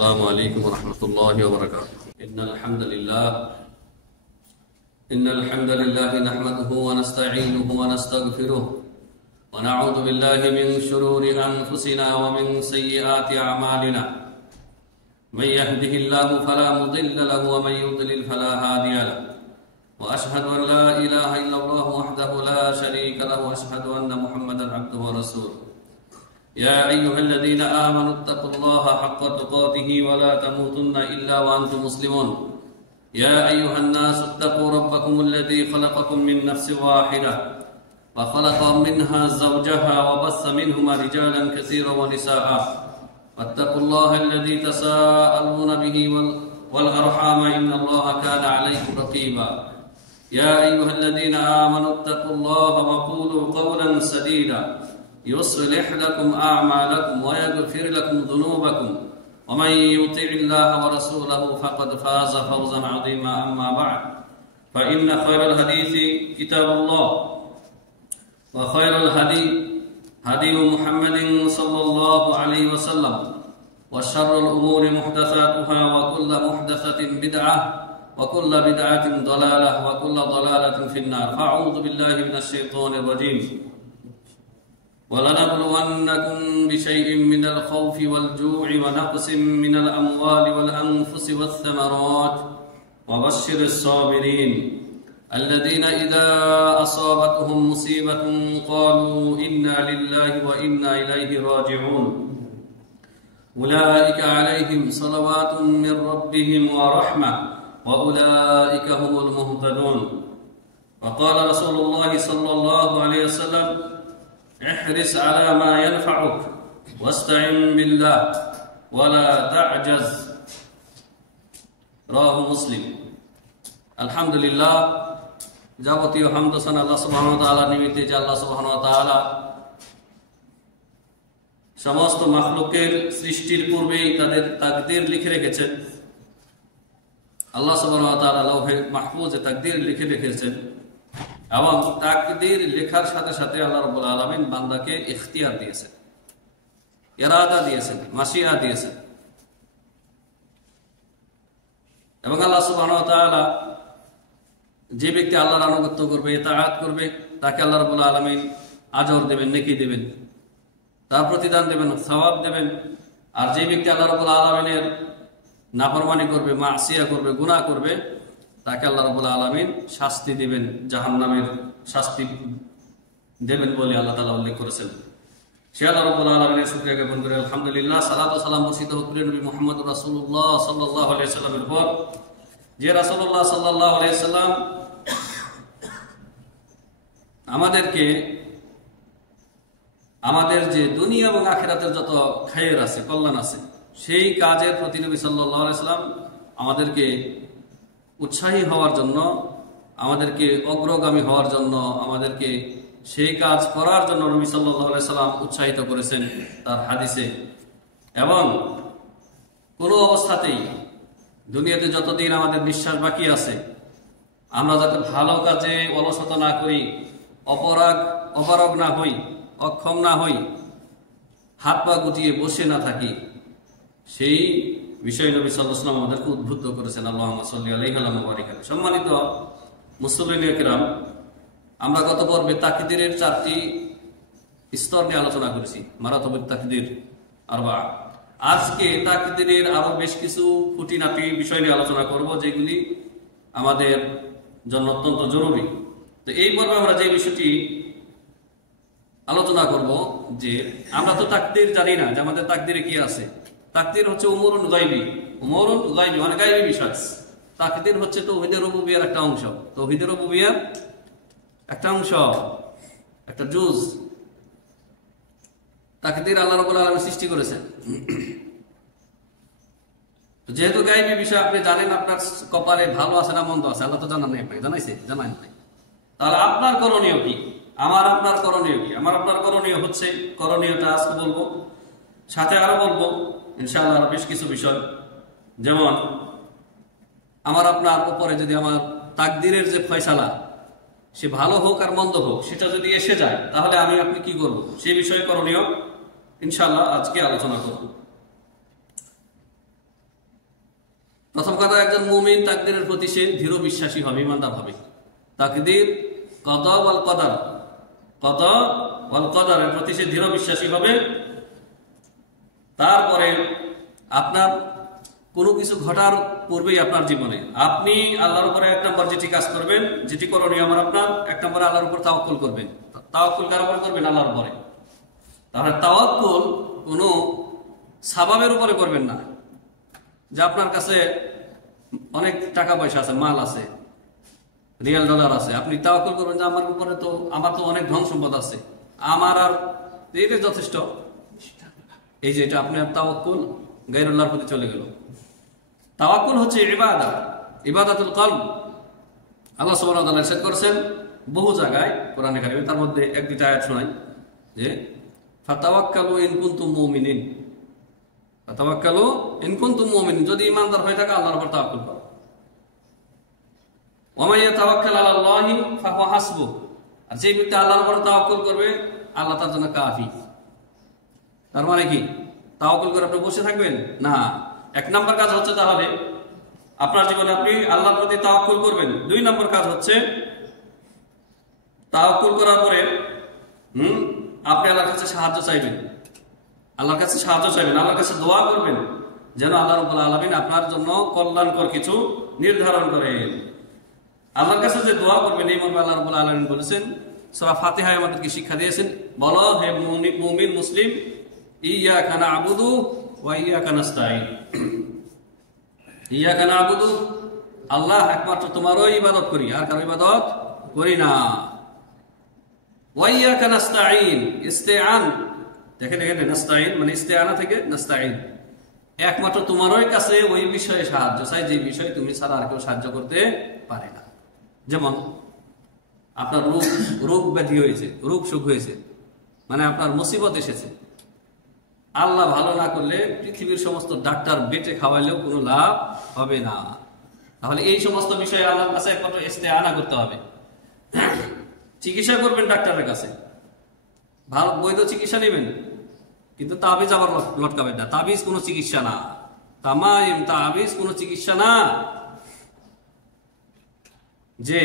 السلام عليكم ورحمة الله وبركاته. إن الحمد لله نحمده ونستعينه ونستغفره ونعوذ بالله من شرور أنفسنا ومن سيئات أعمالنا. من يهده الله فلا مضل له ومن يضلل فلا هادي له. وأشهد أن لا إله إلا الله وحده لا شريك له وأشهد أن محمدا عبده ورسوله. يا أيها الذين آمنوا اتقوا الله حق تقاته ولا تموتن إلا وأنتم مسلمون. يا أيها الناس اتقوا ربكم الذي خلقكم من نفس واحدة وخلق منها زوجها وبث منهما رجالا كثيرا ونساء. واتقوا الله الذي تساءلون به والأرحام إن الله كان عليكم رقيبا. يا أيها الذين آمنوا اتقوا الله وقولوا قولا سديدا يصلح لكم أعمالكم ويغفر لكم ذنوبكم ومن يطع الله ورسوله فقد فاز فوزا عظيما. أما بعد فإن خير الحديث كتاب الله وخير الهدي هدي محمد صلى الله عليه وسلم وشر الأمور محدثاتها وكل محدثة بدعة وكل بدعة ضلالة وكل ضلالة في النار. فأعوذ بالله من الشيطان الرجيم. ولنبلونكم بشيء من الخوف والجوع ونقص من الأموال والأنفس والثمرات وبشر الصابرين الذين إذا أصابتهم مصيبة قالوا إنا لله وإنا إليه راجعون. أولئك عليهم صلوات من ربهم ورحمة وأولئك هم المهتدون. وقال رسول الله صلى الله عليه وسلم احرص على ما ينفعك واستعن بالله ولا تعجز. رواه মুসলিম। আলহামদুলিল্লাহ, যাবতীয় হামদ ও সানা আল্লাহ সুবহানাহু ওয়া তাআলা নিমিত্তে, যে আল্লাহ সুবহানাহু ওয়া তাআলা সমস্ত মাখলুকের সৃষ্টির পূর্বেই তাদের তাকদীর লিখে রেখেছেন। আল্লাহ সুবহানাহু ওয়া তাআলা লৌহে মাহফুজে তাকদীর লিখে রেখেছেন এবং তাকদীর লেখার সাথে সাথে আল্লাহ রাব্বুল আলামিন বান্দাকে ইখতিয়ার দিয়েছেন, ইরাদা দিয়েছেন, মাশিয়া দিয়েছেন। এবং আল্লাহ সুবহানাহু ওয়া তাআলা যে ব্যক্তি আল্লাহর আনুগত্য করবে, ইতাআত করবে, তাকে আল্লাহ রাব্বুল আলামিন আজর দেবেন, নেকি দেবেন, তার প্রতিদান দেবেন, সওয়াব দেবেন। আর যে ব্যক্তি আল্লাহ রাব্বুল আলামিনের নাফরমানি করবে, মাসিয়া করবে, গুনাহ করবে, তাকে আল্লাহ রাব্বুল আলামিন শাস্তি দিবেন, জাহান্নামের শাস্তি দেবেন বলে আল্লাহ তাআলা উল্লেখ করেছেন। সে আল্লাহ রাব্বুল আলামিনের শুকরিয়া জ্ঞাপন করে আলহামদুলিল্লাহ, সালাত ও সালাম বর্ষিত হোক প্রিয় নবী মুহাম্মদুর রাসূলুল্লাহ সাল্লাল্লাহু আলাইহি ওয়াসাল্লামের উপর, যে রাসূলুল্লাহ সাল্লাল্লাহু আলাইহি ওয়াসাল্লাম আমাদেরকে আমাদের যে দুনিয়া এবং আখিরাতের যত খায়ের আছে, কল্যাণ আছে, সেই কাজের প্রতি নবী সাল্লাল্লাহু আলাইহি ওয়াসাল্লাম আমাদেরকে উৎসাহী হওয়ার জন্য, আমাদেরকে অগ্রগামী হওয়ার জন্য, আমাদেরকে সেই কাজ করার জন্য নবী সাল্লাল্লাহু আলাইহি সাল্লাম উৎসাহিত করেছেন তার হাদিসে। এবং কোনো অবস্থাতেই দুনিয়াতে যতদিন আমাদের নিঃশ্বাস বাকি আছে, আমরা যাতে ভালো কাজে অলসতা না করি, অপারগ না হই, অক্ষম না হই, হাত পা গুটিয়ে বসে না থাকি, সেই বিষয় নবী সাল্লাল্লাহু আলাইহি ওয়াসাল্লাম আমাদেরকে উদ্বুদ্ধ করেছেন। আল্লাহুম্মা সাল্লি আলাইহি ওয়া বারিক আলাইহি। সম্মানিত মুসলিম কিরাম, আমরা গত পর্বে তাকদীরের 4টি স্তর নিয়ে আলোচনা করেছি, মারাতাবুত তাকদীর আরবা। আজকে তাকদীরের আরো বেশ কিছু খুঁটিনাটি বিষয় নিয়ে আলোচনা করব, যেগুলি আমাদের জন্য অত্যন্ত জরুরি। তো এই পর্বে আমরা যে বিষয়টি আলোচনা করব, যে আমরা তো তাকদীর জানি না যে আমাদের তাকদীরে কি আছে। তাকদীর হচ্ছে উমুরুন গায়বী, মানে গায়বী বিষয়। তাকদীর হচ্ছে তাওহীদের রুবুবিয়্যার একটা অংশ, তাওহীদের রুবুবিয়্যার একটা অংশ, একটা জুজ। তাকদীর আল্লাহ রাব্বুল আলামিন সৃষ্টি করেছেন। যেহেতু গায়বী বিষয় আপনি জানেন, আপনার কপালে ভালো আছে না মন্দ আছে, আল্লাহ তো জানান নাই, আপনাকে জানান নাই। তাহলে আপনার করণীয় কি? আপনার করণীয় কি? আপনার করণীয় হচ্ছে, করণীয়টা আজকে বলবো, সাথে আরো বলবো ইনশাআল্লাহ আরো বেশ কিছু বিষয়। যেমন আপনার উপরে যদি আমার তাকদীরের যে ফয়সালা, সে ভালো হোক আর মন্দ হোক, সেটা যদি এসে যায়, তাহলে আপনি কি করব, সেই বিষয়ে করণীয় ইনশাআল্লাহ আজকে আলোচনা করব। প্রথম কথা, একজন মুমিন তাকদীরের প্রতি সে দৃঢ় বিশ্বাসী হবে, ইমানদার হবে। তাকদীর, কদা ওয়াল কদর, কদা ওয়াল কদরের প্রতি সে দৃঢ় বিশ্বাসী হবে। তারপরে আপনার কোনো কিছু ঘটার পূর্বেই আপনার জীবনে আপনি আল্লাহর উপরে এক নম্বর যেটি কাজ করবেন, যেটি করণীয় আমার আপনার, এক নম্বরে আল্লাহর উপর তাওয়াক্কুল করবেন। তাওয়াক্কুল কার উপর করবেন? আল্লাহর উপরে। তাহলে তাওয়াক্কুল কোনো সাবাবের উপরে করবেন না, যে আপনার কাছে অনেক টাকা পয়সা আছে, মাল আছে, রিয়াল ডলার আছে, আপনি তাওয়াক্কুল করবেন যে আমার উপরে তো, আমার তো অনেক ধন সম্পদ আছে, আমার আর এটা যথেষ্ট। এই যে এটা আপনার তাওয়াক্কুল গায়রুল্লাহর প্রতি চলে গেল। তাওয়াক্কুল হচ্ছে ইবাদত, ইবাদাতুল কলব। আল্লাহ সুবহানাহু ওয়া তাআলা ইরশাদ করেছেন বহু জায়গায় কোরআনে কারিমে, তার মধ্যে এক দুইটা আয়াত শোনাই, যে ফাতাওয়াক্কালু ইন কুনতুম মুমিনিন, ফাতাওয়াক্কালু ইন কুনতুম মুমিনিন, যদি ঈমানদার হয়ে থাকে আল্লাহর উপর তাওয়াক্কুল করো। ওয়া মান ইয়াতাওয়াক্কাল আলাল্লাহি ফাহুয়া হাসবুহ, আর যে ব্যক্তি আল্লাহর উপর তাওয়াক্কুল করবে আল্লাহ তার জন্য কাফি। তার মানে কি তাওয়াক্কুল করে আপনি বসে থাকবেন না। এক নম্বর কাজ হচ্ছে তাহলে আপনার জীবনে আপনি আল্লাহর প্রতি তাওয়াক্কুল করবেন। দুই নম্বর কাজ হচ্ছে তাওয়াক্কুল করার পরে আপনি আল্লাহর কাছে সাহায্য চাইবেন, আল্লাহর কাছে সাহায্য চাইবেন, আল্লাহর কাছে দোয়া করবেন যেন আল্লাহ রাব্বুল আলামিন আপনার জন্য কল্যাণকর কিছু নির্ধারণ করেন। আল্লাহর কাছে যে দোয়া করবেন এই মর্মে আল্লাহ রাব্বুল আলামিন বলেছেন, সূরা ফাতিহায় আমাদেরকে শিক্ষা দিয়েছেন, বলো হে মুমিন মুসলিম, ইয়াকা না'বুদু ওয়া ইয়াকা নাস্তাঈন। ইয়াকা না'বুদু, আল্লাহ একমাত্র তোমারই ইবাদত করি, আর কারো ইবাদত করি না। ওয়া ইয়াকা নাস্তাঈন, ইস্তিআন, দেখেন এখানে নাস্তাঈন মানে ইস্তিআনা থেকে নাস্তাঈন, একমাত্র তোমারই কাছে ওই বিষয়ে সাহায্য চাই যে বিষয়ে তুমি ছাড়া আর কেউ সাহায্য করতে পারে না। যেমন আপনার রোগ ব্যাধি হয়েছে, রোগ সুখ হয়েছে, মানে আপনার মুসিবত এসেছে, আল্লাহ ভালো না করলে পৃথিবীর সমস্ত ডাক্তার বেটে খাওয়াইলেও কোনো লাভ হবে না। তাহলে এই সমস্ত বিষয়ে আল্লাহর কাছে একমাত্র ইস্তিআনা করতে হবে। চিকিৎসা করবেন ডাক্তারের কাছে, ভালো বৈধ চিকিৎসা নেবেন, কিন্তু তাবিজ আবার লটকাবেন না। তাবিজ কোনো চিকিৎসা না, তামাইম তাবিজ কোনো চিকিৎসা না। যে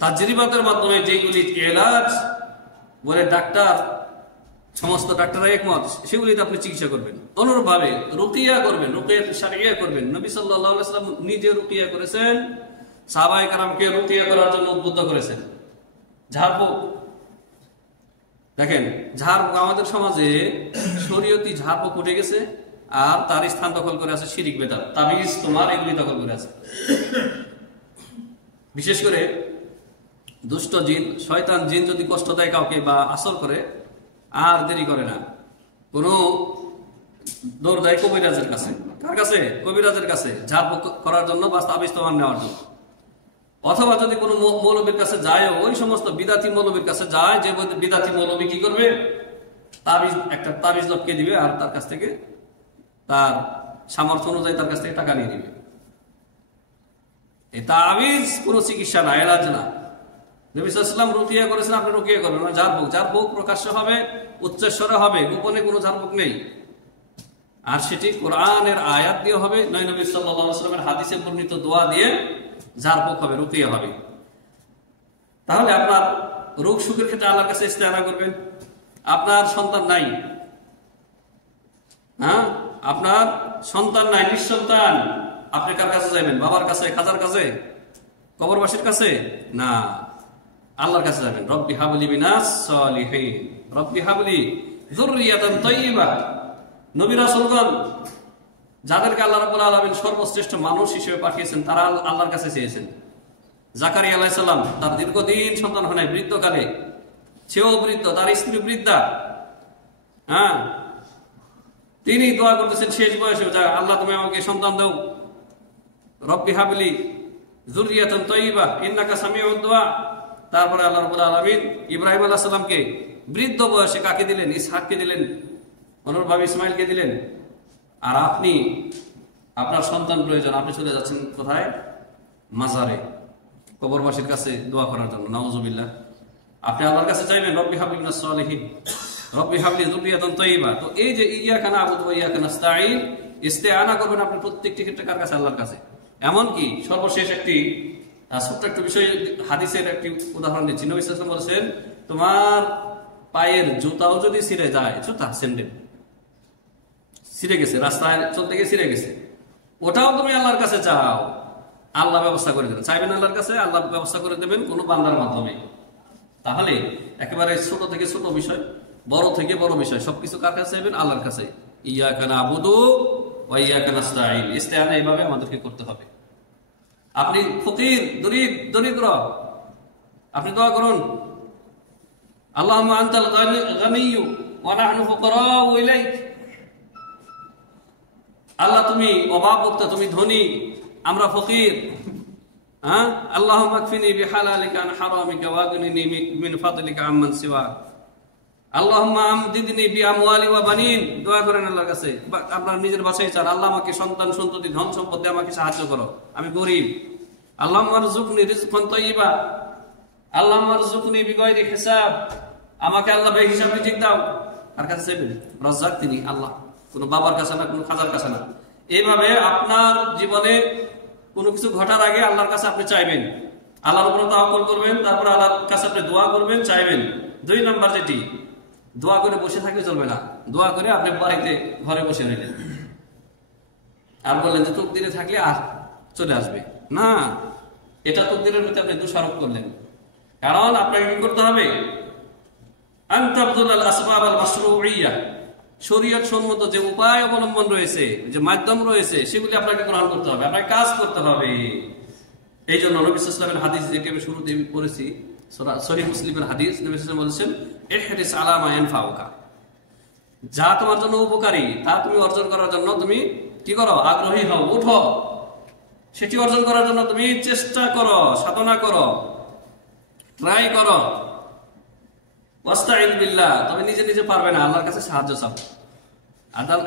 তাজরিবাতের মাধ্যমে যেগুলি এলাজ বলে ডাক্তার, সমস্ত ডাক্তাররা একমত, সেগুলিতে আপনি চিকিৎসা করবেন। অনুরূপভাবে রুকিয়া করবেন, রুকিয়া শারঈয়া করবেন। নবী সাল্লাল্লাহু আলাইহি ওয়াসাল্লাম নিজে রুকিয়া করেছেন, সাহাবায়ে কেরামকে রুকিয়া করার জন্য উদ্বুদ্ধ করেছেন। ঝাড়ফুঁক, দেখেন ঝাড়ফুঁক আমাদের সমাজে শরীয়তি ঝাড়ফুঁক উঠে গেছে, আর তার স্থান দখল করে আছে শিরিক বেদাত, তাবিজ তোমার এগুলি দখল করে আছে। বিশেষ করে দুষ্ট জিন, শয়তান জিন যদি কষ্ট দেয় কাউকে বা আসর করে, আর দেরি করে না, কোনো দৌড় দেয় কবিরাজের কাছে। কার কাছে? কবিরাজের কাছে, ঝাড়ফুঁক করার জন্য বা তাবিজ তোমার নেওয়ার জন্য। অথবা যদি কোনো মৌলবীর কাছে যায়, ওই সমস্ত বিদাতি মৌলবীর কাছে যায়, যে বিদাতি মৌলবী কি করবে, তাবিজ, একটা তাবিজ লটকে দিবে, আর তার কাছ থেকে তার সামর্থ্য অনুযায়ী তার কাছ থেকে টাকা নিয়ে দিবে। এই তাবিজ কোনো চিকিৎসা না, এলাজ না। নবী সাল্লাল্লাহু আলাইহি ওয়াসাল্লাম রুকিয়া করেছেন, আপনি রুকিয়া করবেন না। ঝাড়ফুঁক, ঝাড়ফুঁক প্রকাশ্য হবে, উচ্চস্বরে হবে, গোপনে কোনো ঝাড়ফুঁক নেই। আর সেটি কোরআনের আয়াত দিয়ে হবে, নয় নবী সাল্লাল্লাহু আলাইহি ওয়াসাল্লামের হাদিসে বর্ণিত দোয়া দিয়ে ঝাড়ফুঁক হবে, রুকিয়া হবে। তাহলে আপনার রোগ সুখের ক্ষেত্রে আল্লাহর কাছে ইস্তেআনা করবেন। আপনার সন্তান নাই, হ্যাঁ, আপনার সন্তান নাই, নিঃসন্তান, আপনি কার কাছে যাবেন? বাবার কাছে, খাজার কাছে, কবরবাসীর কাছে না, আল্লাহর কাছে যাবেন। রব্বি হাবলি মিনাস সালিহিন, রব্বি হাবলি যুররিয়াতান তাইয়্যিবা। নবী রাসূলগণ যাদেরকে আল্লাহ রাব্বুল আলামিন সর্বশ্রেষ্ঠ মানুষ হিসেবে পাঠিয়েছেন, তারা আল্লাহর কাছে চেয়েছেন। জাকারিয়া আলাইহিস সালাম, তার দীর্ঘদিন সন্তান হয় নাই, বৃদ্ধকালে, সেও বৃদ্ধ, তার স্ত্রী বৃদ্ধা, হ্যাঁ, তিনি দোয়া করতেছেন শেষ বয়সে, আল্লাহ তুমি আমাকে সন্তান দাও। রব্বি হাবলি যুররিয়াতান তাইয়্যিবা ইন্নাকা সামিউদ দুআ। তারপরে আল্লাহ রাব্বুল আলামিন ইব্রাহিম আলাইহিস সালামকে বৃদ্ধ বয়সে কাকে দিলেন? ইসহাককে দিলেন, অনুরূপভাবে ইসমাইলকে দিলেন। আর আপনি, আপনার সন্তান প্রয়োজন, আপনি চলে যাচ্ছেন কোথায়? মাজারে, কবরবাসীর কাছে দোয়া করার জন্য। নাউযুবিল্লাহ। আপনি আল্লাহর কাছে চাইবেন রব্বি হাবলি মিনাস সালিহিন, রব্বি হাবলি যুররিয়াতান তাইয়্যিবা। তো এই যে ইয়াকা না'বুদু ওয়া ইয়াকা নাস্তাঈন, ইস্তেআনা করবেন আপনি প্রত্যেকটি ক্ষেত্রে কার কাছে? আল্লাহর কাছে। এমনকি সর্বশেষ একটি ছোট্ট একটু বিষয়, হাদিসের একটি উদাহরণ দিচ্ছি। নবী সাল্লাল্লাহু আলাইহি ওয়াসাল্লাম বলেছেন, তোমার পায়ের জুতাও যদি ছিঁড়ে যায়, জুতা স্যান্ডেল ছিঁড়ে গেছে, রাস্তায় চলতে গিয়ে ছিঁড়ে গেছে, ওটাও তুমি আল্লাহর কাছে চাও, আল্লাহ ব্যবস্থা করে দেবেন। চাইবেন আল্লাহর কাছে, আল্লাহ ব্যবস্থা করে দেবেন কোনো বান্দার মাধ্যমে। তাহলে একেবারে ছোট থেকে ছোট বিষয়, বড় থেকে বড় বিষয়, সবকিছু কার কাছে চাইবেন? আল্লাহর কাছে। ইয়াকা না'বুদু ওয়া ইয়াকা নাস্তাঈন, ইস্তেআনা এইভাবে আমাদেরকে করতে হবে। আপনি ফকির, দরিদ্র, আপনি দোয়া করুন, আল্লাহুম্মা আনতাল গানিয়্যু ওয়া নাহনু ফুকারাউ ইলাইক। আল্লাহ তুমি অভাবমুক্ত, তুমি ধনী, আমরা ফকির। হ্যাঁ, আল্লাহুম্মা কফিনি বিহালালিকা আন হারামিকা ওয়াগনিনি মিন ফাদলিকা আম্মান সিওয়াক। আল্লাহুম্মা আমদিদনি বিআমওয়ালি ওয়া বানিন। দোয়া করেন আল্লাহর কাছে, আপনার নিজের বাসায় চান, আল্লাহ আমাকে সন্তান সন্ততি ধন সম্পদ দিয়ে আমাকে সাহায্য করো, আমি গরিব। আল্লাহুম্মা রযুকনি রিজকান তাইয়্যিবা। আল্লাহুম্মা রযুকনি বিগাইরি হিসাব। আমাকে আল্লাহ বেহিসাব রিজিক দাও। কার কাছে চাইবেন? রাজ্জাক তিনি আল্লাহ, কোনো বাবার কাছে না, কোনো খাজার কাছে না। এইভাবে আপনার জীবনে কোনো কিছু ঘটার আগে আল্লাহর কাছে আপনি চাইবেন, আল্লাহর উপর তাওয়াক্কুল করবেন, তারপর আল্লাহর কাছে আপনি দোয়া করবেন, চাইবেন। 2 নাম্বার যেটি, দোয়া করে বসে থাকলে চলবে না। দোয়া করে আপনি বাড়িতে ঘরে বসে রইলেন আর বললেন যে তাকদীরে থাকলে চলে আসবে না, এটা তাকদীরের মধ্যে আপনি দোষারোপ করলেন। কারণ আপনাকে কি করতে হবে? আনতাবদুল আসবাব আল মাশরুইয়্যা, শরীয়ত সম্মত যে উপায় অবলম্বন রয়েছে, যে মাধ্যম রয়েছে, সেগুলি আপনাকে গ্রহণ করতে হবে, আপনাকে কাজ করতে হবে। এই জন্য নবী সাল্লাল্লাহু আলাইহি ওয়াসাল্লামের হাদিস যেটা আমি শুরুতে পড়েছি, সহিহ মুসলিমের হাদিস, নবী সাল্লাল্লাহু আলাইহি ওয়াসাল্লাম বলেছেন, ইহরিস আলা মা ইয়ানফাউকা, যা তোমার জন্য উপকারী তা তুমি অর্জন করার জন্য তুমি কি করো? আগ্রহী হও, উঠো, সেটি অর্জন করার জন্য তুমি চেষ্টা করো, সাধনা করো, ট্রাই করো। ওয়াস্তাইন বিল্লাহ, তবে নিজে নিজে পারবে না, আল্লাহর কাছে সাহায্য চাও।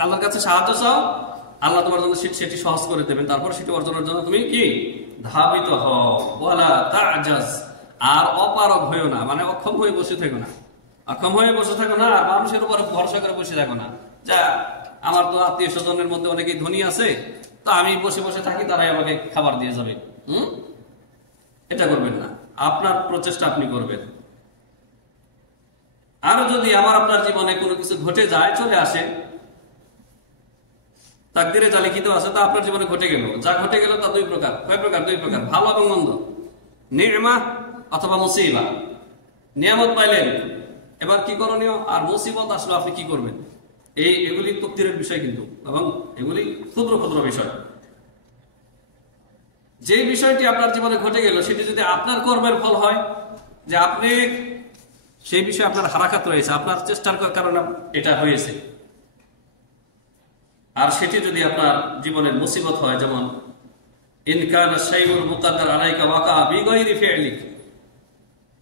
আল্লাহর কাছে সাহায্য চাও, আল্লাহ তোমার জন্য সেটি সহজ করে দেবেন। তারপর সেটি অর্জনের জন্য তুমি কি? ধাবিত হও। ওয়ালা তা'জাজ, আর অপারগ হইও না, মানে অক্ষম হয়ে বসে থাকো না, অক্ষম হয়ে বসে থাকো না, আর মানুষের উপর ভরসা করে বসে থাকো না। যা, আমার তো আত্মীয় স্বজনের মধ্যে অনেকেই ধনী আছে, তো আমি বসে বসে থাকি, তারাই আমাকে খাবার দিয়ে যাবে। এটা করবেন না, আপনার প্রচেষ্টা আপনি করবেন। আর যদি আপনার জীবনে কোনো কিছু ঘটে যায়, চলে আসে, তাকদীরে যা লিখিত আছে তা আপনার জীবনে ঘটে গেল, যা ঘটে গেল তা 2 প্রকার। কয় প্রকার? 2 প্রকার, ভালো এবং মন্দ, নি'মা অথবা মুসিবা। নিয়ামত পাইলেন, এবার কি করণীয়? আর মুসিবত আসলে আপনি কি করবেন? এগুলি তাকদীরের বিষয় কিন্তু, এবং এগুলি ক্ষুদ্র ক্ষুদ্র বিষয়। যে বিষয়টি আপনার জীবনে ঘটে গেল, সেটি যদি আপনার কর্মের ফল হয়, যে আপনি সেই বিষয়ে আপনার হারাকাত রয়েছে, আপনার চেষ্টার কারণে এটা হয়েছে, আর সেটি যদি আপনার জীবনের মুসিবত হয়, যেমন ইন কানা শাইউল মুকাদ্দার আলাইকা ওয়াকা বিগাইরি ফি'লিক।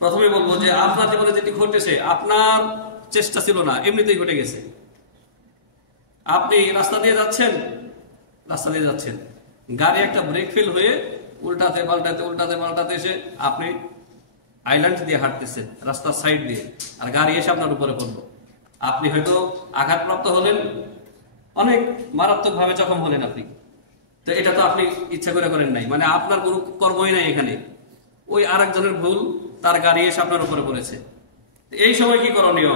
প্রথমে বলবো যে আপনার জীবনে যেটি ঘটেছে, আপনার চেষ্টা ছিল না, এমনিতেই ঘটে গেছে। আপনি রাস্তা দিয়ে যাচ্ছেন, গাড়ি একটা ব্রেক ফেল হয়ে উল্টাতে পাল্টাতে এসে আপনি আইল্যান্ড দিয়ে হাঁটতেছে, রাস্তার সাইড দিয়ে, আর গাড়ি এসে আপনার উপরে পড়লো। আপনি হয়তো আঘাতপ্রাপ্ত হলেন, অনেক মারাত্মক ভাবে জখম হলেন আপনি। তো এটা তো আপনি ইচ্ছা করে করেন নাই, মানে আপনার কোনো কর্মই নাই এখানে, ওই আরেকজনের ভুল, তার গাড়ি এসে আপনার উপরে পড়েছে। এই সময় কি করণীয়?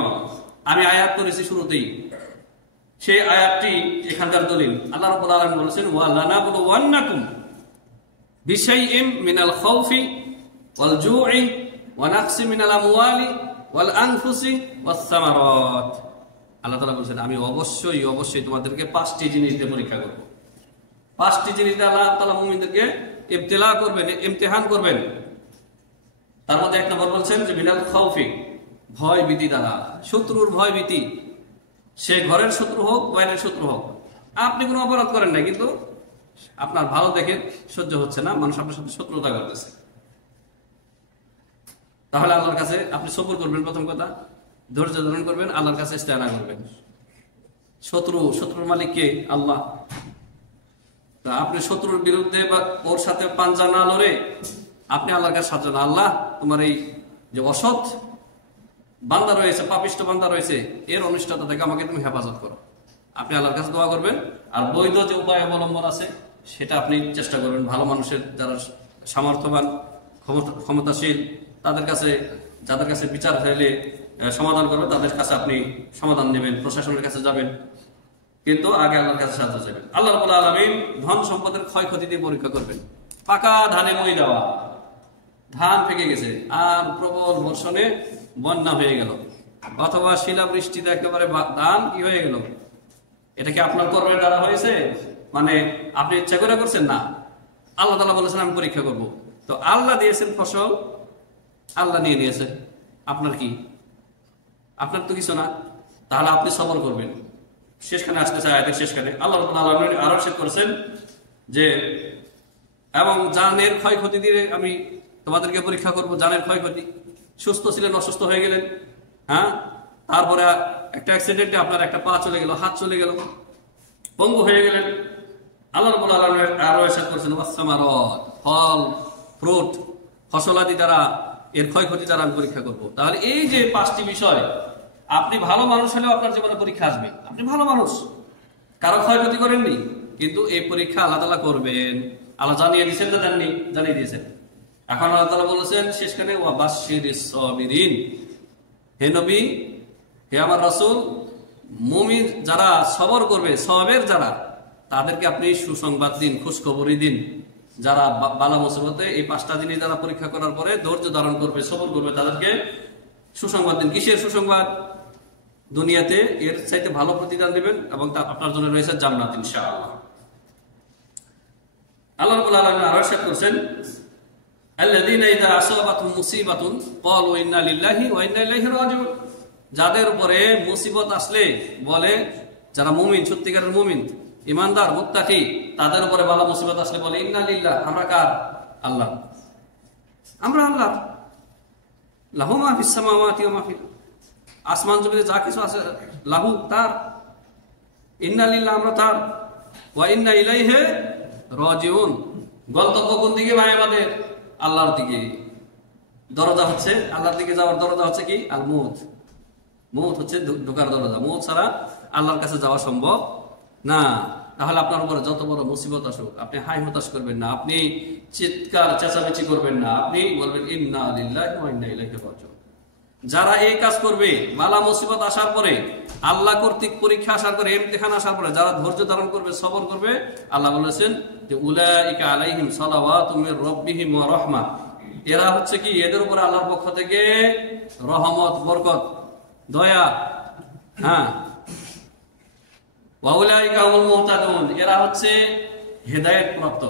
আমি আয়াত করেছি শুরুতেই, সেই আয়াতটি এখানকার দলিল। আল্লাহ রাব্বুল আলামিন বলেছেন, ওয়া লানাবলুওয়ান্নাকুম বিশাইইম মিনাল খাউফি ওয়াল জু'i ওয়া নাকসি মিনাল আমওয়ালি ওয়াল আনফুসি ওয়াস সামারাত। আল্লাহ তাআলা বলেছেন, আমি অবশ্যই তোমাদেরকে 5টি জিনিস দিয়ে পরীক্ষা করব। 5টি জিনিস দিয়ে আল্লাহ তাআলা মুমিনদেরকে ইবতিলা করবেন, ইমতিহান করবেন। তার মধ্যে 1 নম্বর বলছেন যে মিনাল খাউফি, ভয় ভীতি দ্বারা, শত্রুর ভয় ভীতি, সে ঘরের শত্রু হোক, বাইরের শত্রু হোক। আপনি কোনো অপরাধ করেন না, কিন্তু আপনার ভালো দেখে সহ্য হচ্ছে না, মানুষ আপনার সাথে শত্রুতা করতেছে, তাহলে আল্লাহর কাছে আপনি সবর করবেন। প্রথম কথা, ধৈর্য ধারণ করবেন, আল্লাহর কাছে ইস্তেআনা করবেন। শত্রুর মালিক কে? আল্লাহ। তা আপনি শত্রুর বিরুদ্ধে বা ওর সাথে পাঞ্জা না লড়ে আপনি আল্লাহর কাছে সাহায্য, আল্লাহ তোমার এই যে অসৎ বান্দা রয়েছে, পাপিষ্ট বান্দা রয়েছে, এর অনিষ্টতা থেকে আমাকে তুমি হেফাজত করো। আপনি আল্লাহর কাছে দোয়া করবেন। আর বৈধ যে উপায় অবলম্বন আছে, সেটা আপনি চেষ্টা করবেন। ভালো মানুষের, যারা সামর্থ্যবান, ক্ষমতাশীল, তাদের কাছে, যাদের কাছে বিচার হলে সমাধান করবে, তাদের কাছে আপনি সমাধান নেবেন, প্রশাসনের কাছে যাবেন, কিন্তু আগে আল্লাহর কাছে সাহায্য চাইবেন। আল্লাহ রাব্বুল আলামিন ধন সম্পদের ক্ষয়ক্ষতি দিয়ে পরীক্ষা করবেন। পাকা ধানে মই দেওয়া, ধান পেকে গেছে আর প্রবল বর্ষণে বন্যা হয়ে গেল, অথবা শিলাবৃষ্টিতে একেবারে ধান কি হয়ে গেল, এটা কি আপনার কর্মের দ্বারা হয়েছে? মানে আপনি ইচ্ছা করে করছেন না, আল্লাহ তাআলা বলেছেন আমি পরীক্ষা করব। তো আল্লাহ দিয়েছেন ফসল, আল্লাহ নিয়ে নিয়েছে, আপনার কি? আপনার তো কিছু না। তাহলে আপনি সবর করবেন। শেষখানে আসতে চাই, আয়াতের শেষখানে আল্লাহ রাব্বুল আলামিন আরো শেষ করেছেন যে এবং জানের ক্ষয়ক্ষতি দিয়ে আমি তোমাদেরকে পরীক্ষা করব। জানের ক্ষয়ক্ষতি, সুস্থ ছিলেন, অসুস্থ হয়ে গেলেন, হ্যাঁ, তারপরে একটা অ্যাক্সিডেন্টে আপনার একটা পা চলে গেল, হাত চলে গেল, পঙ্গু হয়ে গেলেন। আল্লাহ রাব্বুল আলামিন আরো ইরশাদ করেছেন ওয়াসসামারাত, ফল ফ্রুট ফসলাদি দ্বারা এর ক্ষয়ক্ষতি দ্বারা আমি পরীক্ষা করব। তাহলে এই যে 5টি বিষয়, আপনি ভালো মানুষ হলেও আপনার জীবনে পরীক্ষা আসবে। আপনি ভালো মানুষ, কারো ক্ষয়ক্ষতি করেননি, কিন্তু এই পরীক্ষা আল্লাহ তাআলা করবেন। আল্লাহ জানিয়ে দিয়েছেন না দেননি? জানিয়ে দিয়েছেন। এখন আল্লাহ তাআলা বলেছেন শেষখানে ওয়া বাশশিরিস সাবিরিন, হে নবী, হে আমার রাসূল, মুমিন যারা সবর করবে, সবের যারা, তাদেরকে আপনি সুসংবাদ দিন, খুশখবরি দিন। যারা বালা মুসিবতে এই 5টা জিনিস যারা পরীক্ষা করার পরে ধৈর্য ধারণ করবে, সবর করবে, তাদেরকে সুসংবাদ দিন। কিসের সুসংবাদ? দুনিয়াতে এর চাইতে ভালো প্রতিদান দিবেন এবং তা আপনার জন্য রয়েছে জান্নাত ইনশাআল্লাহ। আল্লাহ রাব্বুল আলামিন আরো ইরশাদ করেছেন আল্লাযীনা ইযা আসাবাতুহুম মুসিবাতুন ক্বালু ইন্না লিল্লাহি ওয়া ইন্না ইলাইহি রাজিউন, যাদের উপরে মুসিবত আসলে বলে, যারা মুমিন, সত্যিকারের মুমিন, ইমানদার, মুত্তাকি, তাদের উপরে বালা মুসিবত আসলে বলে ইন্না লিল্লাহ, আমরা কার? আল্লাহ, আমরা আল্লাহ। লাহু মা ফিস সামাওয়াতি ওয়া মা ফিল, আসমান জমিনে যা কিছু আছে লাহু, তার। ইন্না লিল্লাহ, আমরা তার। ওয়া ইন্না ইলাইহি রাজিউন, গন্তব্য কোন দিকে ভাই? আমাদের আল্লাহর দিকে। দরজা হচ্ছে আল্লাহর দিকে যাওয়ার দরজা হচ্ছে কি? আল মউত। মউত হচ্ছে ঢোকার দরজা। মউত ছাড়া আল্লাহর কাছে যাওয়া সম্ভব না। তাহলে আপনার উপরে যত বড় মুসিবত আসুক, আপনি হাই হতাশ করবেন না, আপনি চিৎকার চেঁচামেচি করবেন না, আপনি বলবেন ইন্না লিল্লাহি ওয়া ইন্না ইলাইহি রাজিউন। যারা এই কাজ করবে, বালা মুসিবত আসার পরে, আল্লাহ কর্তৃক পরীক্ষা আসার পরে, ইমতিহান আসার পরে যারা ধৈর্য ধারণ করবে, সবর করবে, আল্লাহ বলেছেন যে উলাইকা আলাইহিম সালাওয়াতুম মির রাব্বিহিম ওয়া রাহমা, এরা হচ্ছে কি, এদের উপরে আল্লাহর পক্ষ থেকে রহমত, বরকত, দয়া, হ্যাঁ, ওয়া উলাইকা হুমুল মুহতাদুন, এরা হচ্ছে হেদায়েত প্রাপ্ত,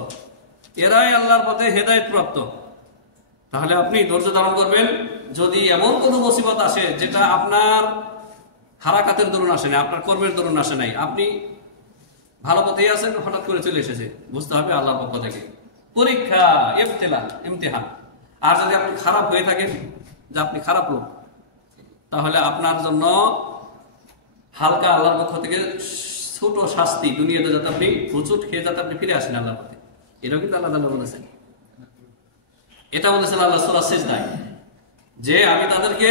এরাই আল্লাহর পথে হেদায়েত প্রাপ্ত। তাহলে আপনি ধৈর্য ধারণ করবেন। যদি এমন কোনো মুসিবত আসে যেটা আপনার হারাকাতের দরুন আসে না, আপনার কর্মের দরুন আসে নাই, আপনি ভালো পথেই আছেন, হঠাৎ করে চলে এসেছে, বুঝতে হবে আল্লাহর পক্ষ থেকে পরীক্ষা, ইমতিহান। আর যদি আপনি খারাপ হয়ে থাকেন, যে আপনি খারাপ লোক, তাহলে আপনার জন্য হালকা আল্লাহর পক্ষ থেকে ছোট শাস্তি, দুনিয়াতে যাতে আপনি হুচুট খেয়ে যাতে আপনি ফিরে আসেন আল্লাহর পথে, এটাও কিন্তু আল্লাহ তাআলা বলেছেন। এটা বলেছেন আল্লাহ সূরা সিজদায় যে আমি তাদেরকে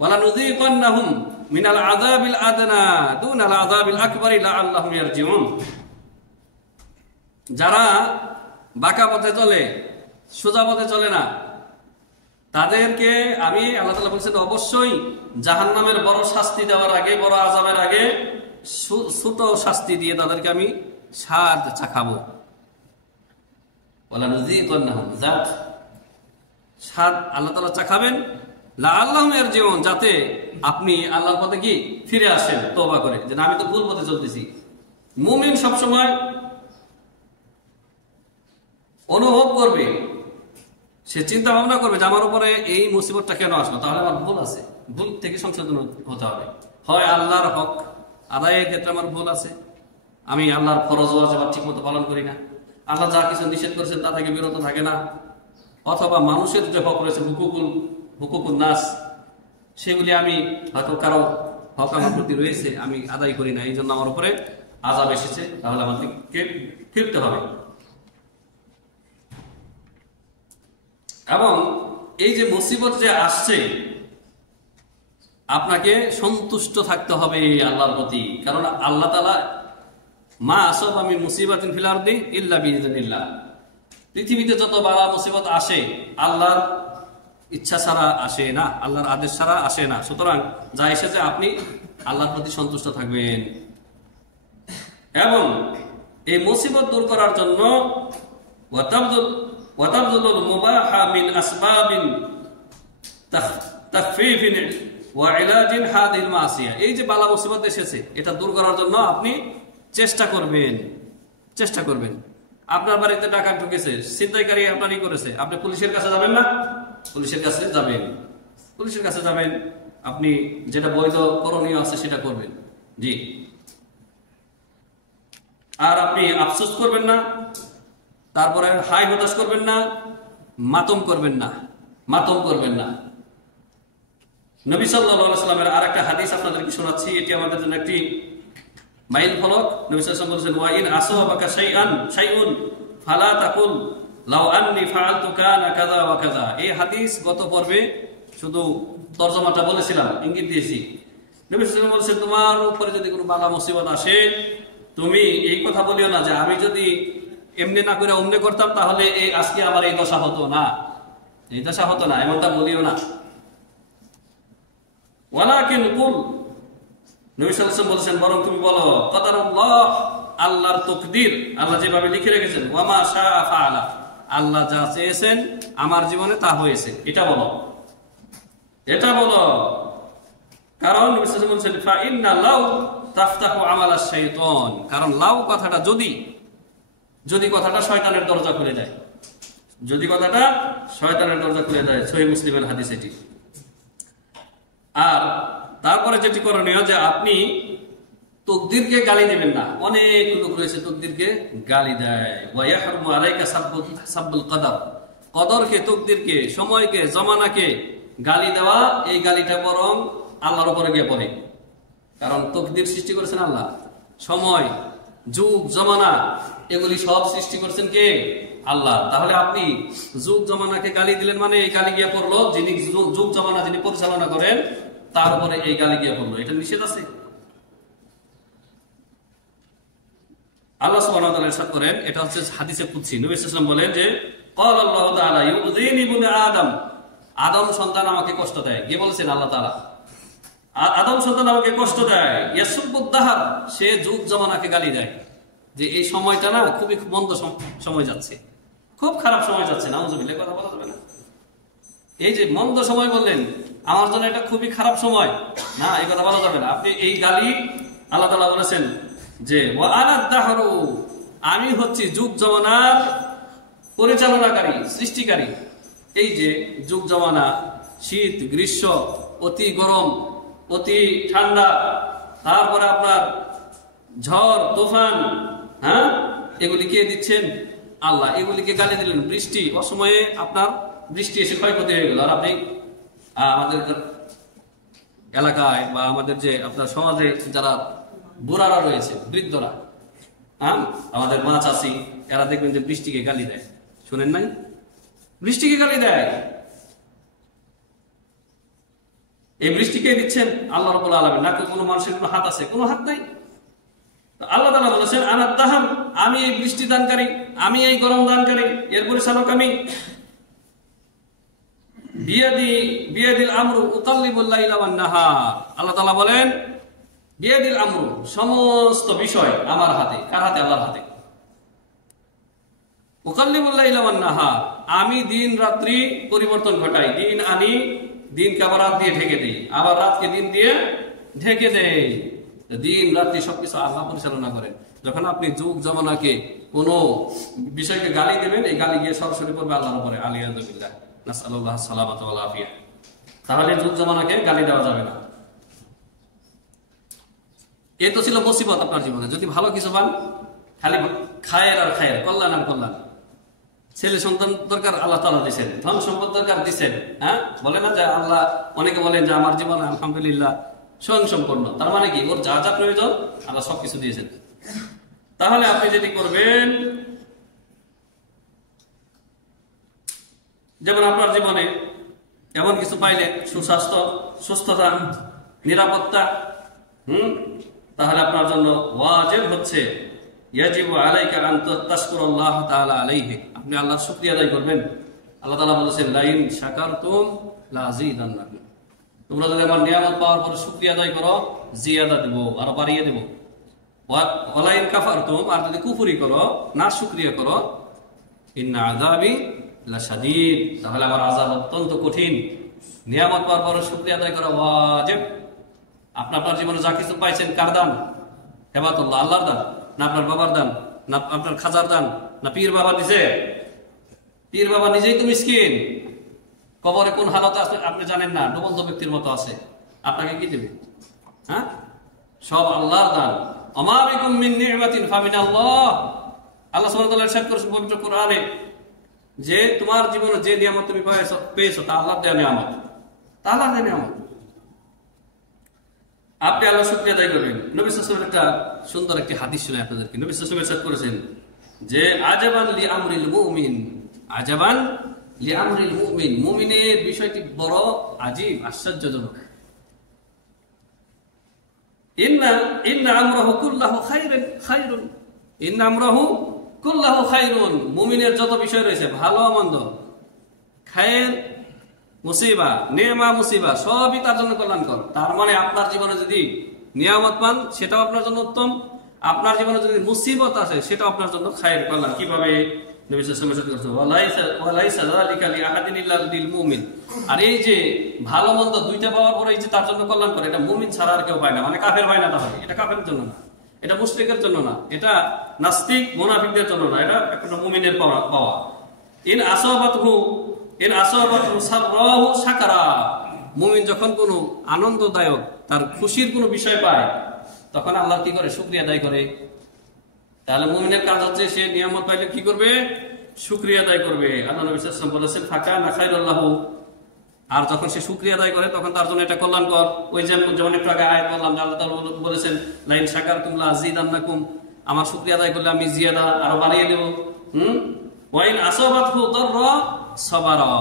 ওয়ালা নুযীকান্নাহুম মিনাল আযাবিল আদনা দুনাল আযাবিল আকবারি লাআল্লাহুম ইয়ারজিউন, যারা বাঁকা পথে চলে, সোজা পথে চলে না, তাদেরকে আমি, আল্লাহ তাআলা বলেছেন, অবশ্যই জাহান্নামের বড় শাস্তি দেওয়ার আগে, বড় আযাবের আগে ছোট শাস্তি দিয়ে তাদেরকে আমি স্বাদ চাখাবো। ওয়ালা নুযীকান্নাহুম, জাত স্বাদ আল্লাহ তাআলা চাখাবেন, লাআল্লাহুম ইয়ারজিউন, যাতে আপনি আল্লাহর পথে কি ফিরে আসেন তওবা করে, যে আমি তো ভুল পথে চলতেছি। মুমিন সবসময় অনুভব করবে, সে চিন্তা ভাবনা করবে যে আমার উপরে এই মুসিবতটা কেন আসলো, তাহলে আমার ভুল আছে, ভুল থেকে সংশোধন হতে হবে। হয় আল্লাহর হক আদায়ের ক্ষেত্রে আমার ভুল আছে, আমি আল্লাহর ফরজ ওয়াজিব ঠিক মতো পালন করি না, আল্লাহ যা কিছু নিষেধ করেছেন তা থেকে বিরত থাকে না, অথবা মানুষের যে হক রয়েছে, হুকুকুল নাস, সেগুলি আমি হয়তো কারো হক আমার প্রতি রয়েছে, আমি আদায় করি না, এই জন্য আমার উপরে আযাব এসেছে, তাহলে আমাদেরকে ফিরতে হবে। এবং এই যে মুসিবত যে আসছে, আপনাকে সন্তুষ্ট থাকতে হবে আল্লাহর প্রতি, কারণ আল্লাহ তাআলা মা আসাবা মিন মুসিবাতিন ফিল আরদি ইল্লা বিইذنিল্লাহ। পৃথিবীতে যত বালা মুসিবত আসে আল্লাহর ইচ্ছা ছাড়া আসে না, আল্লাহর আদেশ ছাড়া আসে না। সুতরাং যা এসেছে আপনি আল্লাহর প্রতি সন্তুষ্ট থাকবেন। এবং এই মুসিবত দূর করার জন্য ওয়াতাবদুল মুবাহা মিন আসবাবিন তাখফীফিন ওয়া ইলাজিন হাদিল মাসিয়া। এই যে বালা মুসিবত এসেছে এটা দূর করার জন্য আপনি চেষ্টা করবেন। আপনার বাড়িতে ডাকাত ঢুকেছে, ছিনতাইকারী আপনারই করেছে, আপনি পুলিশের কাছে যাবেন না? পুলিশের কাছে যাবেন, আপনি যেটা বৈধ করণীয় আছে সেটা করবেন। জি, আর আপনি আফসোস করবেন না, তারপরে হাই হতাশ করবেন না, মাতম করবেন না। নবী সাল্লাল্লাহু আলাইহি ওয়াসাল্লামের আরেকটা হাদিস আপনাদেরকে শোনাচ্ছি, এটি আমাদের জন্য একটি মাইল ফলক। নবী সাল্লাল্লাহু আলাইহি ওয়াসাল্লাম বলেছেন, ওয়া ইন আসাবাকা শাইউন ফালা তাকুল লাউ আন্নী ফাআলতু কানা কাযা ওয়া কাযা। এই হাদিস গত পর্বে শুধু তরজমাটা বলেছিলাম, ইঙ্গিত দিয়েছি। নবী সাল্লাল্লাহু আলাইহি ওয়াসাল্লাম বলেছেন, তোমার উপরে যদি কোনো বালা মুসিবত আসে তুমি এই কথা বলিও না যে আমি যদি এমনি না করে অমনি করতাম তাহলে এই আজকে আমার এই দশা হতো না, এমনটা বলিও না। ওয়ালাকিন কুল, নবী সাল্লাল্লাহু আলাইহি ওয়াসাল্লাম বলেছেন, বরং তুমি বলো কদারুল্লাহ, আল্লাহর তাকদীর, আল্লাহ যেভাবে লিখে রেখেছেন, ওয়া মা শাআ ফাআলা, আল্লাহ যা চেয়েছেন আমার জীবনে তা হয়েছে, এটা বলো। কারণ নবী সাল্লাল্লাহু আলাইহি ওয়াসাল্লাম বলেছেন, ফা ইন্না লাউ তাফতাহু আমালাশ শাইতান, কারণ লাউ কথাটা যদি কথাটা শয়তানের দরজা খুলে দেয়, সহিহ মুসলিমের হাদিস এটি। আর তারপরে যেটি করণীয় যে আপনি তকদিরকে গালি দেবেন না। অনেক লোক রয়েছে তকদিরকে গালি দেয়। ওয়া ইয়াহরুমু আলাইকা সাব্বুল কদর, কদরকে, তকদিরকে, সময়কে, জমানাকে গালি দেওয়া, এই গালিটা বরং আল্লাহর উপরে গিয়ে পড়ে। কারণ তকদির সৃষ্টি করেছেন আল্লাহ, সময়, যুগ, জমানা এগুলি সব সৃষ্টি করেছেন কে? আল্লাহ। তাহলে আপনি যুগ জমানাকে গালি দিলেন মানে এই গালি গিয়ে পড়লো যিনি যুগ জমানা যিনি পরিচালনা করেন তার উপরে এই গালি গিয়ে পড়লো, এটা নিষেধ আছে। আল্লাহ সুবহানাহু ওয়া তাআলা ইরশাদ করেন, এটা হচ্ছে হাদিসে কুদসি, নবী সাল্লাল্লাহু আলাইহি ওয়াসাল্লাম বলেন যে ক্বাল আল্লাহু তাআলা ইউযিনি ইবনে আদম সন্তান আমাকে কষ্ট দেয়। কে বলেছেন? আল্লাহ তাআলা। আদম সন্তান আমাকে কষ্ট দেয়, ইয়াসুব্বুদ দাহর, সে যুগ জমানাকে গালি দেয় যে এই সময়টা না খুবই মন্দ সময় যাচ্ছে, খুব খারাপ সময় যাচ্ছে। নাউযুবিল্লাহ, কথা বলা যাবে না। এই যে মন্দ সময় বললেন, আমার জন্য এটা খুবই খারাপ সময়, না, এই কথা বলা যাবে না। আপনি এই গালি, আল্লাহ তাআলা বলেছেন যে ওয়া আনা দাহরু, আমি হচ্ছি যুগ জমানার পরিচালনাকারী, সৃষ্টিকারী। এই যে যুগ জমানা, শীত, গ্রীষ্ম, অতি গরম, অতি ঠান্ডা, তারপরে আপনার ঝড়, তুফান, হ্যাঁ, এগুলি কে দিচ্ছেন? আল্লাহ। এগুলিকে গালি দিলেন। বৃষ্টি, অসময়ে আপনার বৃষ্টি এসে ক্ষয়ক্ষতি হয়ে গেল। আর আপনি আমাদের এলাকায় বা আমাদের যে আপনার সমাজে যারা বুড়ারা রয়েছে, বৃদ্ধরা, হ্যাঁ, আমাদের মা চাষি, এরা দেখবেন যে বৃষ্টিকে গালি দেয়। শুনেন নাই? বৃষ্টিকে গালি দেয়। এই বৃষ্টিকে দিচ্ছেন আল্লাহ রাব্বুল আলামিন, নাকি কোনো মানুষের কোনো হাত আছে? কোনো হাত নাই। আল্লাহ তাআলা বলেছেন আনা দাহাম, আমি এই বৃষ্টি দানকারী, আমি এই গরম দানকারী, এর পরিচালক আমি। বিয়াদিল আমরু উকাল্লিবুল লাইলা ওয়ান নাহার, আল্লাহ তাআলা বলেন বিয়াদিল আমরু, সমস্ত বিষয় আমার হাতে। কার হাতে? আল্লাহর হাতে। উকাল্লিবুল লাইলা ওয়ান নাহার, আমি দিন রাত্রি পরিবর্তন ঘটাই, দিন আনি, দিনকে আবার রাত দিয়ে ঢেকে দেই, আবার রাতকে দিন দিয়ে ঢেকে দেই। দিন রাত্রি সবকিছু আল্লাহ পরিচালনা করেন। যখন আপনি যুগ জমানাকে কোন বিষয়কে গালি দেবেন, এই গালি গিয়ে সরাসরি পড়বে আল্লাহর উপরে। আলিয়াযুবিল্লাহ, নাসআলুল্লাহ সালামাত ওয়াল আফিয়া। তাহলে যুগ জমানাকে গালি দেওয়া যাবে না। এই তো ছিল মুসিবত আপনার জীবনে। যদি ভালো কিছু পান, খালি খায়ের আর খায়ের, কল্যাণ আর কল্যাণ। ছেলে সন্তান দরকার, আল্লাহ তাআলা দিয়েছেন। ধন সম্পদ দরকার, দিচ্ছেন। হ্যাঁ, বলে না যে আল্লাহ, অনেকে বলেন যে আমার জীবন আলহামদুলিল্লাহ স্বয়ং সম্পন্ন। তার মানে কি? ওর যা যা প্রয়োজন আল্লাহ সবকিছু দিয়েছেন। তাহলে আপনি যেটি করবেন, যেমন আপনার জীবনে এমন কিছু পাইলেন, সুস্বাস্থ্য, সুস্থতা, নিরাপত্তা, তাহলে আপনার জন্য ওয়াজিব হচ্ছে ইয়াজিবু আলাইকা আন তাশকুরাল্লাহ তাআলা আলাইহি, আপনি আল্লাহর শুকরিয়া আদায় করবেন। আল্লাহ তাআলা বলেছেন লাইন শাকারতুম লাযীদান্নাকুম, তোমরা যদি আমার নিয়ামত পাওয়ার পর শুকরিয়া আদায় করো জিয়াদা দেব, আরো বাড়িয়ে দেব। ওয়ালাইন কাফারতুম, আর যদি কুফরি করো, না শুকরিয়া করো, ইন্না আযাবি লাশাদীদ, তাহলে আমার আযাব অত্যন্ত কঠিন। নিয়ামত পাওয়ার পর শুকরিয়া আদায় করা ওয়াজিব। আপনার জীবনে যা কিছু পাইছেন কার দান? হেবাতুল্লাহ, আল্লাহর দান। না আপনার বাবার দান, না আপনার খাজার দান, না পীর বাবা দিছে? পীর বাবা নিজেই তো মিসকিন, কবরে কোন হালতে আছে আপনি জানেন না, ডুবন্ত ব্যক্তির মতো আছে, আপনাকে কি দেবে? হ্যাঁ, সব আল্লাহর দান। আমা বিকুম মিন নি'মাতিন ফামিনাল্লাহ, আল্লাহ সুবহানাহু ওয়া তাআলা ইরশাদ করেছেন পবিত্র কোরআনে যে তোমার জীবনে যে নিয়ামত তুমি পেয়েছো তা আল্লাহর দেওয়া নিয়ামত, তা আল্লাহর দেওয়া নিয়ামত। আপনি আল্লাহ শুকরিয়া আদায় করবেন। নবী সাল্লাল্লাহু আলাইহি ওয়াসাল্লাম একটা সুন্দর একটি হাদিস শুনে আপনাদেরকে। নবী সাল্লাল্লাহু আলাইহি ওয়াসাল্লাম ইরশাদ করেছেন যে আজাবান লি আমরিল মুমিন, আজাবান লি আমরিল মুমিন, মুমিনের বিষয়টি বড় আজীব, আশ্চর্যজনক। ইন্না আমরাহু কুল্লাহু খায়রুন, ইন্না আমরাহু কুল্লাহু খায়রুন, মুমিনের যত বিষয় রয়েছে ভালো মন্দ, খায়ের মুসিবা, নেমা মুসিবা, সবই তার জন্য কল্যাণকর। তার মানে আপনার জীবনে যদি নিয়ামত পান সেটাও আপনার জন্য উত্তম, আপনার জীবনে যদি মুসিবত আসে সেটাও আপনার জন্য খায়ের কল্যাণ। কিভাবে? নবী সাল্লাল্লাহু আলাইহি ওয়াসাল্লাম ওয়ালাইসা যালিকা লিআহাদিন ইল্লা লিল মুমিন, আর এই যে ভালো মন্দ দুইটা পাওয়ার পরে এই যে তার জন্য কল্যাণ করে, এটা মুমিন ছাড়া আর কেউ পায় না। মানে কাফের পায় না, তাহলে এটা কাফেরের জন্য না, এটা মুশরিকের জন্য না, এটা নাস্তিক মুনাফিকদের জন্য না, এটা একটা মুমিনের পাওয়া। ইন আসাবাতহু সাররাহু শাকারা, মুমিন যখন কোনো আনন্দদায়ক তার খুশির কোনো বিষয় পায় তখন আল্লাহ কি করে? শুকরিয়া আদায় করে। তাহলে মুমিনের কাজ হচ্ছে সে নিয়ামত পাইলে কি করবে? শুকরিয়া আদায় করবে। আল্লাহ নবী সাল্লাল্লাহু আলাইহি ওয়াসাল্লাম বলেছেন ফাকানা খায়রুল লাহু, আর যখন সে শুকরিয়া আদায় করে তখন তার জন্য এটা কল্যাণকর। ওই যেমন একটু আগে আয়াত বললাম যে আল্লাহ তাআলা বলেছেন লাইন শাকারতুম লাযীদান্নাকুম, আমার শুকরিয়া আদায় করলে আমি জিয়াদা আরো বাড়িয়ে দেব। ওয়াইন আসাবাতহু দাররা সাবারা,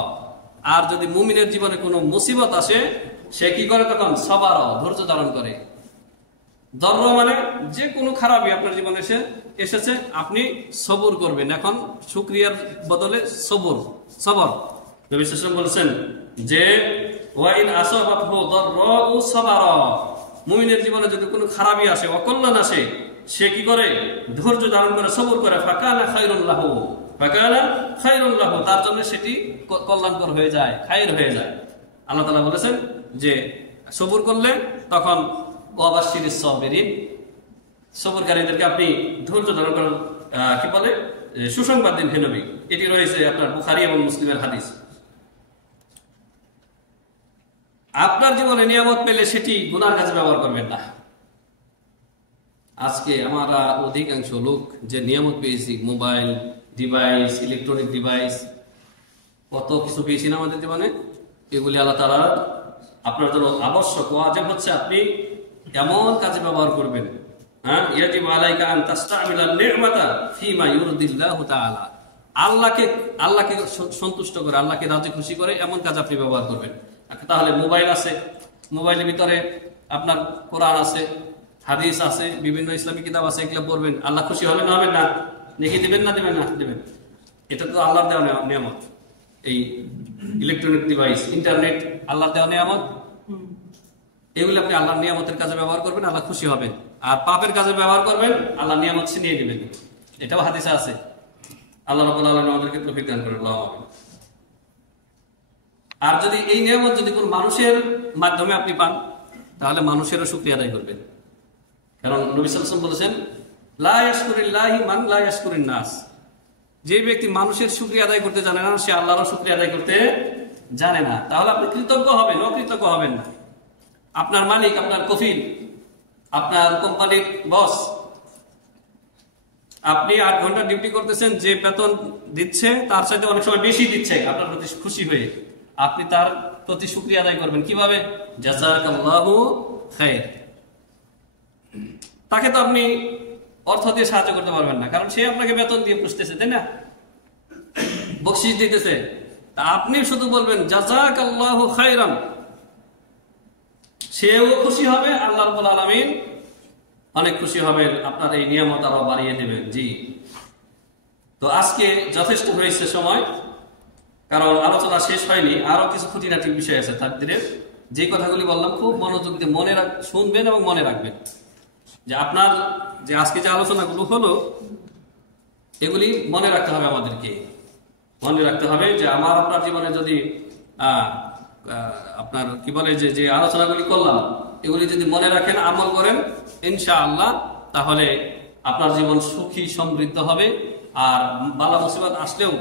আর যদি মুমিনের জীবনে কোনো মুসিবত আসে সে কি করে? তখন সাবারা, ধৈর্য ধারণ করে। দর্র মানে যে কোনো খারাপই আপনার জীবনে এসেছে আপনি সবর করবেন। এখন শুকরিয়ার বদলে সবর। নবী সাল্লাল্লাহু আলাইহি ওয়াসাল্লাম বলেছেন যে ওয়াইন আসাবাতহু দাররাউ সাবারা, মুমিনের জীবনে যদি কোনো খারাপই আসে, অকল্যাণ আসে, সে কি করে? ধৈর্য ধারণ করে, সবর করে। ফাকানা খায়রুল লাহু, ফাকানা খায়রুল লাহু, তার জন্য সেটি কল্যাণকর হয়ে যায়, খায়র হয়ে যায়। আল্লাহ তাআলা বলেছেন যে সবর করলে তখন ওয়াবাশশিরিস সাবিরিন, সবরকারীদেরকে আপনি ধৈর্য ধারণ করেন, কি বলে? সুসংবাদ দিন হে নবী। এটি রয়েছে আপনার বুখারী এবং মুসলিমের হাদিস। আপনার জীবনে নিয়ামত পেলে সেটি গুনার কাজে ব্যবহার করবেন না। আজকে আমরা অধিকাংশ লোক যে নিয়ামত পেয়েছি, মোবাইল ডিভাইস, ইলেকট্রনিক ডিভাইস, কত কিছু পেয়েছি না আমাদের জীবনে, এগুলি আল্লাহ তাআলা আপনার জন্য আবশ্যক, ওয়াজিব হচ্ছে আপনি এমন কাজে ব্যবহার করবেন। হ্যাঁ, ইয়াজিবু আলাইকা আন তাস্তামিলা নি'মাতা ফিমা ইউরদিল্লাহু তাআলা, আল্লাহকে সন্তুষ্ট করে, আল্লাহকে রাজি খুশি করে এমন কাজ আপনি ব্যবহার করবেন। তাহলে মোবাইল আছে, মোবাইলের ভিতরে আপনার কোরআন আছে, হাদিস আছে, বিভিন্ন ইসলামিক কিতাব আছে, এগুলো পড়বেন। আল্লাহ খুশি হবেন না হবেন না? লিখে দিবেন না দিবেন না? দিবেন। এটা তো আল্লাহর দেওয়া নিয়ামত। এই ইলেকট্রনিক ডিভাইস, ইন্টারনেট আল্লাহর দেওয়া নিয়ামত। এগুলো আপনি আল্লাহর নিয়ামতের কাজে ব্যবহার করবেন, আল্লাহ খুশি হবেন। আর পাপের কাজে ব্যবহার করবেন, আল্লাহ নিয়ামত ছিনিয়ে দিবেন। এটাও হাদিসে আছে। আল্লাহ রাব্বুল আলামিন আমাদেরকে তৌফিক দান করেন, আল্লাহু আমিন। আর যদি এই নিয়ামত যদি কোন মানুষের মাধ্যমে আপনি পান তাহলে মানুষেরও শুকরিয়া আদায় করবেন। কারণ নবী সাল্লাল্লাহু আলাইহি ওয়াসাল্লাম বলেছেন লা ইয়াশকুরিল্লাহি মান লা ইয়াশকুরিন নাস, যে ব্যক্তি মানুষের শুকরিয়া আদায় করতে জানে না সে আল্লাহরও শুকরিয়া আদায় করতে জানে না। তাহলে আপনি কৃতজ্ঞ হবেন, অকৃতজ্ঞ হবেন না। আপনার মালিক, আপনার কফিল, আপনার কোম্পানির বস, আপনি 8 ঘন্টা ডিউটি করতেছেন, যে বেতন দিচ্ছে তার সাথে অনেক সময় বেশি দিচ্ছে, আপনার প্রতি খুশি হয়ে আপনি তার প্রতি শুকরিয়া আদায় করবেন। কিভাবে? জাযাকাল্লাহু খায়র। তাকে তো আপনি অর্থ দিয়ে সাহায্য করতে পারবেন না, কারণ সে আপনাকে বেতন দিয়ে পুষতেছে, তাই না? বকশিশ দিতেছে। তা আপনি শুধু বলবেন জাযাকাল্লাহু খায়রান, সেও খুশি হবে, আল্লাহ রাব্বুল আলামিন অনেক খুশি হবেন, আপনার এই নিয়ামত আরো বাড়িয়ে দেবেন। জি, তো আজকে যথেষ্ট হয়েছে সময়, কারণ আলোচনা শেষ হয়নি, আরো কিছু খুঁটিনাটি বিষয় আছে তাকদীরের। যে কথাগুলি বললাম খুব মনোযোগ দিয়ে শুনবেন এবং মনে রাখবেন, যে আপনার যে আজকে যে আলোচনাগুলো হলো এগুলি মনে রাখতে হবে। আমাদেরকে মনে রাখতে হবে যে আমার আপনার জীবনে যদি আপনার কি বলে যে আলোচনাগুলি করলাম এগুলি যদি মনে রাখেন, আমল করেন, ইনশাআল্লাহ তাহলে আপনার জীবন সুখী সমৃদ্ধ হবে। আর বালা মুসিবত আসলেও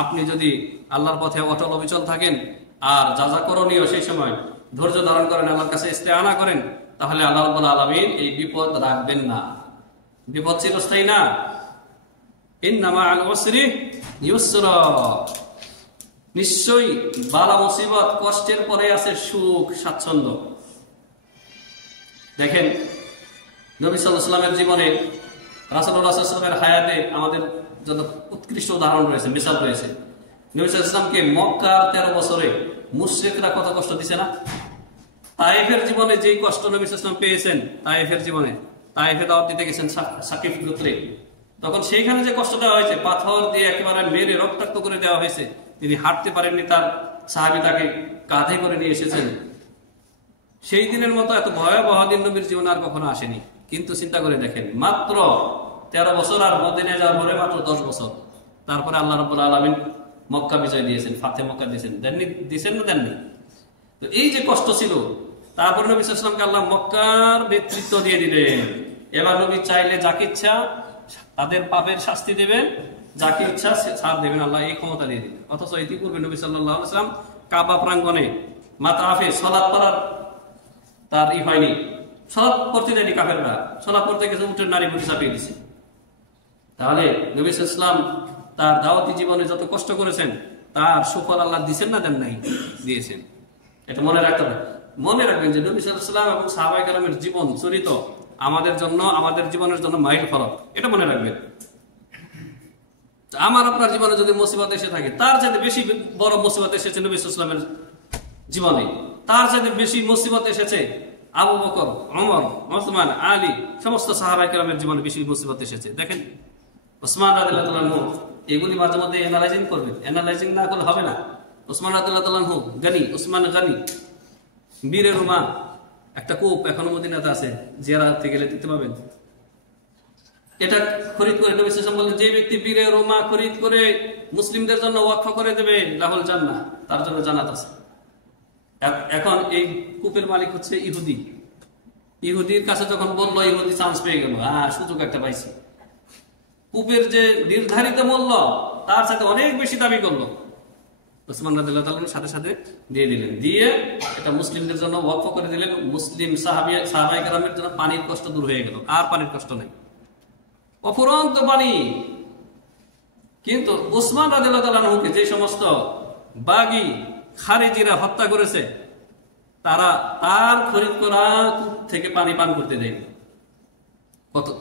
আপনি যদি আল্লাহর পথে অটল অবিচল থাকেন আর যা যা করণীয় সেই সময় ধৈর্য ধারণ করেন, আল্লাহর কাছে ইস্তেআনা করেন, তাহলে আল্লাহ রাব্বুল আলামিন এই বিপদ রাখবেন না। বিপদ চিরস্থায়ী না। ইন্না মাআল উসরি ইউসরা, নিশ্চয়ই বালা মুসিবত কষ্টের পরে আছে সুখ স্বাচ্ছন্দ্য। দেখেন নবী সাল্লাল্লাহু আলাইহি ওয়াসাল্লামের জীবনে, রাসূলুল্লাহ সাল্লাল্লাহু আলাইহি ওয়াসাল্লামের হায়াতে আমাদের যত উৎকৃষ্ট উদাহরণ রয়েছে, মিসাল রয়েছে। নবী সাল্লাল্লাহু আলাইহি ওয়াসাল্লামকে মক্কার 13 বছরে মুশরিকরা কত কষ্ট দিছে না? তায়েফের জীবনে যেই কষ্ট নবী সাল্লাল্লাহু আলাইহি ওয়াসাল্লাম পেয়েছেন, তায়েফের জীবনে, তায়েফে দাওয়াত দিতে গেছেন সাকিফ গোত্রে, তখন সেইখানে যে কষ্ট দেওয়া হয়েছে, পাথর দিয়ে একেবারে মেরে রক্তাক্ত করে দেওয়া হয়েছে, তিনি হাঁটতে পারেননি, তার সাহাবী তাকে কাঁধে করে নিয়ে এসেছেন। সেই দিনের মতো এত ভয়াবহ দিন নবীর জীবনে আর কখনো আসেনি। কিন্তু চিন্তা করে দেখেন, মাত্র 13 বছর আর মদিনায় যাওয়ার পরে মাত্র 10 বছর, তারপরে আল্লাহ রাব্বুল আলামিন মক্কা বিজয় দিয়েছেন, ফাতে মক্কা দিয়েছেন, দিয়েছেন না দেননি? তো এই যে কষ্ট ছিল, তারপরে নবী সাল্লাল্লাহু আলাইহি ওয়াসাল্লামকে আল্লাহ মক্কার নেতৃত্ব দিয়ে দিলেন। এবার নবী চাইলে যাকে ইচ্ছা তাদের পাপের শাস্তি দেবেন, যাকে ইচ্ছা ছাড় দেবেন, আল্লাহ এই ক্ষমতা দিয়ে দিলেন। অথচ ইতিপূর্বে নবী সাল্লাল্লাহু আলাইহি ওয়াসাল্লাম কাবা প্রাঙ্গণে মাতাফে সালাত পড়ার তার হয়নি, সালাত পড়তে দেয়নি কাফেররা, সালাত পড়তে গেছে উটের নারী বুড়ি চাপিয়ে দিছে। তাহলে নবী সাল্লাল্লাহু আলাইহি ওয়াসাল্লাম তার দাওয়াতি জীবনে যত কষ্ট করেছেন তার সুফল আল্লাহ দিয়েছেন না দেন নাই? দিয়েছেন। এটা মনে রাখতে হবে। মনে রাখবেন যে নবী সাল্লাল্লাহু আলাইহি ওয়াসাল্লাম এবং সাহাবায়ে কেরামের জীবন চরিত আমাদের জন্য, আমাদের জীবনের জন্য মাইল ফলক। এটা মনে রাখবেন। আমার আপনার জীবনে যদি মুসিবত এসে থাকে, তার চাইতে বেশি বড় মুসিবত এসেছে নবী সাল্লাল্লাহু আলাইহি ওয়াসাল্লামের জীবনে, তার চাইতে বেশি মুসিবত এসেছে আবু বকর, ওমর, ওসমান, আলী, সমস্ত সাহাবায়ে কেরামের জীবনে বেশি মুসিবত এসেছে। দেখেন ওসমান রাদিয়াল্লাহু আনহু, এগুলি মাঝে মধ্যে অ্যানালাইজিং করবেন, অ্যানালাইজিং না করলে হবে না। ওসমান রাদিয়াল্লাহু আনহু গনি, ওসমান গনি, বীরে রুমা, একটা কূপ এখনো মদিনাতে আছে, জিয়ারতে গেলে দেখতে পাবেন। এটা খরিদ করে নবী সাল্লাল্লাহু আলাইহি ওয়াসাল্লাম বলেন, যে ব্যক্তি বীরে রুমা খরিদ করে মুসলিমদের জন্য ওয়াকফ করে দেবে, লাহুল জান্নাহ, তার জন্য জান্নাত আছে। এখন এই কূপের মালিক হচ্ছে ইহুদি। ইহুদির কাছে যখন বললো, ইহুদি চান্স পেয়ে গেল, সুযোগ একটা পাইছি। কূপের যে নির্ধারিত মূল্য তার সাথে অনেক বেশি দাবি করলো। ওসমান রাদিয়াল্লাহু তাআলার সাথে সাথে দিয়ে দিলেন, দিয়ে এটা মুসলিমদের জন্য ওয়াকফ করে দিলেন। মুসলিম সাহাবায়ে কেরামের জন্য পানির কষ্ট দূর হয়ে গেল, আর পানির কষ্ট নাই, অফুরন্ত পানি। কিন্তু ওসমান রাদিয়াল্লাহু তাআলাকে যে সমস্ত বাগী খারিজিরা হত্যা করেছে, তারা তার খরিদ করা কূপ থেকে পানি পান করতে দেয়নি।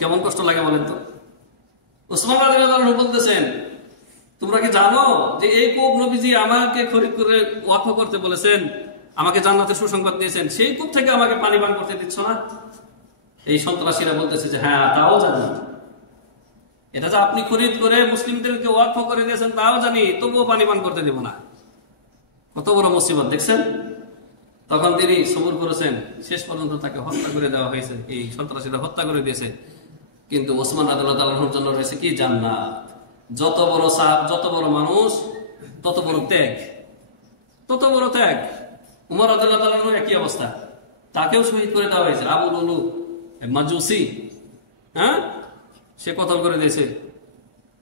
কেমন কষ্ট লাগে বলেন তো? ওসমান রাদিয়াল্লাহু তাআলা বলতেছেন, তোমরা কি জানো যে এই কূপ নবীজি আমাকে খরিদ করে ওয়াকফ করতে বলেছেন, আমাকে জান্নাতের সুসংবাদ দিয়েছেন, সেই কূপ থেকে আমাকে পানি পান করতে দিচ্ছ না? এই সন্ত্রাসীরা বলতেছে যে হ্যাঁ, তাও জানি, এটা যে আপনি খরিদ করে মুসলিমদেরকে ওয়াকফ করে দিয়েছেন তাও জানি, তবুও পানি পান করতে দেব না। কত বড় মুসিবত দেখছেন? তখন তিনি সবুর করেছেন, শেষ পর্যন্ত তাকে হত্যা করে দেওয়া হয়েছে, এই সন্ত্রাসীরা হত্যা করে দিয়েছে। কিন্তু ওসমান রাদিয়াল্লাহু তাআলার জন্য রয়েছে কি? জান্নাত। যত বড় সাহাব, যত বড় মানুষ, তত বড় ত্যাগ, তত বড় ত্যাগ। উমর রাদিয়াল্লাহু তাআলার একই অবস্থা, তাকেও শহীদ করে দেওয়া হয়েছে। আবু লুলু মাজুসি, সে কতল করে দিয়েছে